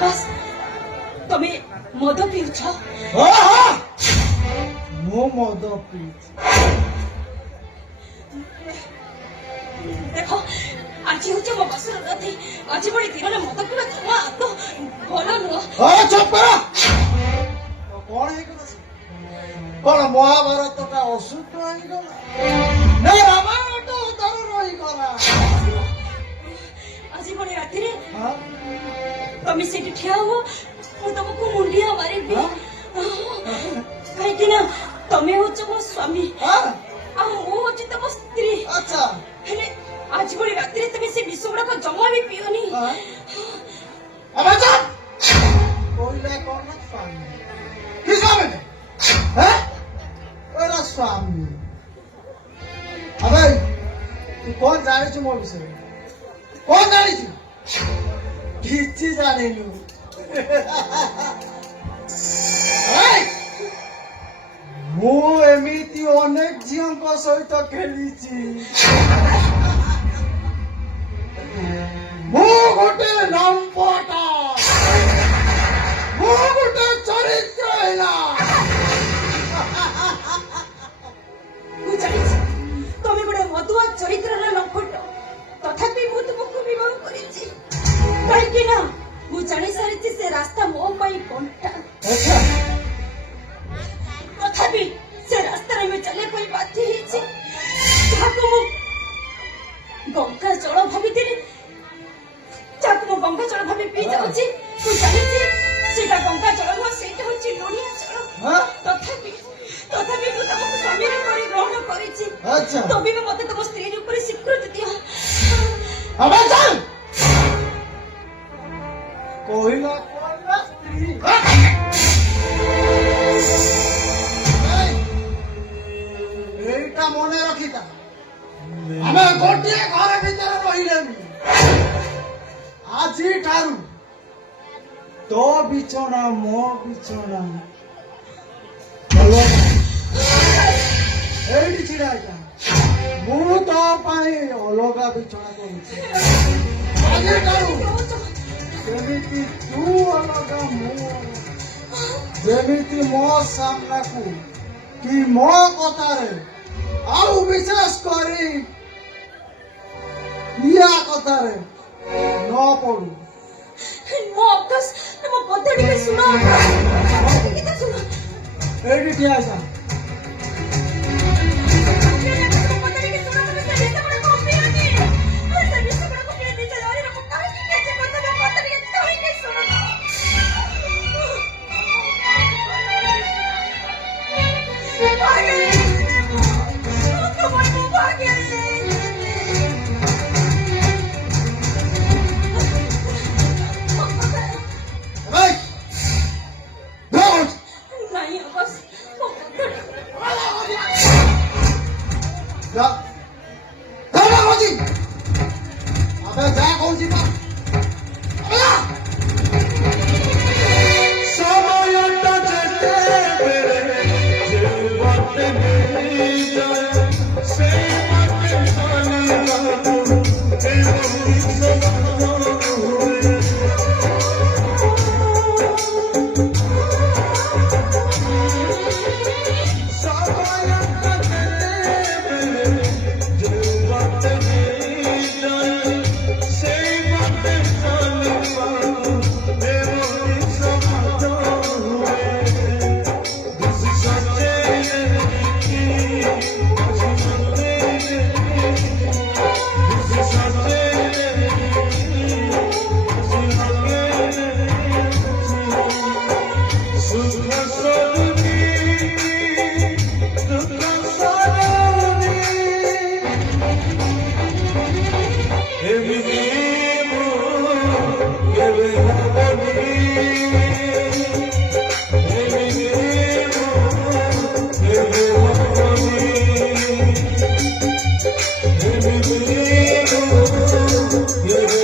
आकाश तमे मद पिउछ मो मद पिउछ देखो आज होचे मो बसर राती आज बड़ी दिन मद पिवा थवा तो भलो न अरे चुप करो कौन है कौन महाभारत का अशुद्ध रही गला नहीं रामायण तो उधर रही गला आज बड़ी राती रे हां तमे सेठी ठिया हो मु तुमको मुंडिया मारी भी काहे कि ना तमे होचे मो स्वामी हां आ मो होचे तम स्त्री अच्छा हेले आज बड़ी राती रे तमे से विषुड़ा को जमा भी पियोनी हां अबे जा कोइला कौन ना स्वामी किस स्वामी हैं ओरा स्वामी अबे तू कौन जाने छु मो विषय कौन जाने छु किछि जाने नु मु एमिति अनेक झियंक सहित खेलिछि मु गोटे लंपटा मु गोटे चरित्र हैला मु जानि तमे बड़े मधुआ चरित्र रे लंपट तथापि मु तुमको विवाह करिछि काहे कि ना मु जानि सारिछि से रास्ता मो पाई कोनटा अच्छा तथापि से रास्ता रे में चले कोई बात ही छी ताको मु गंगा जल भाबितिनि ताको मु गंगा जल भाबि पी जाउछि तू जानिछि सेटा गंगा जल न सेटा होछि लोनिया जल हां तथापि तथापि मु तुमको स्वामी रे परि ग्रहण करिछि अच्छा तबे भी मते तुम स्त्री ऊपर स्वीकृति दियो अबे चल कोहिला कौन ना स्त्री एटा मने रखिता ଆମେ ଗୋଟିଏ ଘର ଭିତରେ ରହିଲେନି ଆଜି ଠାରୁ ତୋ ବିଛଣା ମୋ ବିଛଣା ଏଇଠି ଛିଡ଼ା ହେଇଥା ମୁଁ ତୋ ପାଇଁ ଅଲଗା ବିଛଣା କରୁଛି ଆଜି ଠାରୁ ଯେମିତି ତୁ ଅଲଗା ମୁଁ ଅଲଗା ଯେମିତି ମୋ ସାମ୍ନାକୁ କି ମୋ କଥାରେ ଆଉ ବିଶେଷ କରି या कथारे न पड़ू मो आकाश मो पथड़ी के सुनो किते सुनो एडी ठिया जा पथड़ी के सुनो तमे से बेटा बड़ा कॉपी आनी से बेटा बड़ा कॉपी दे चला रे मो काहे की के पथड़ी के तोई के सुनो भागे तो मो भागे Yeah.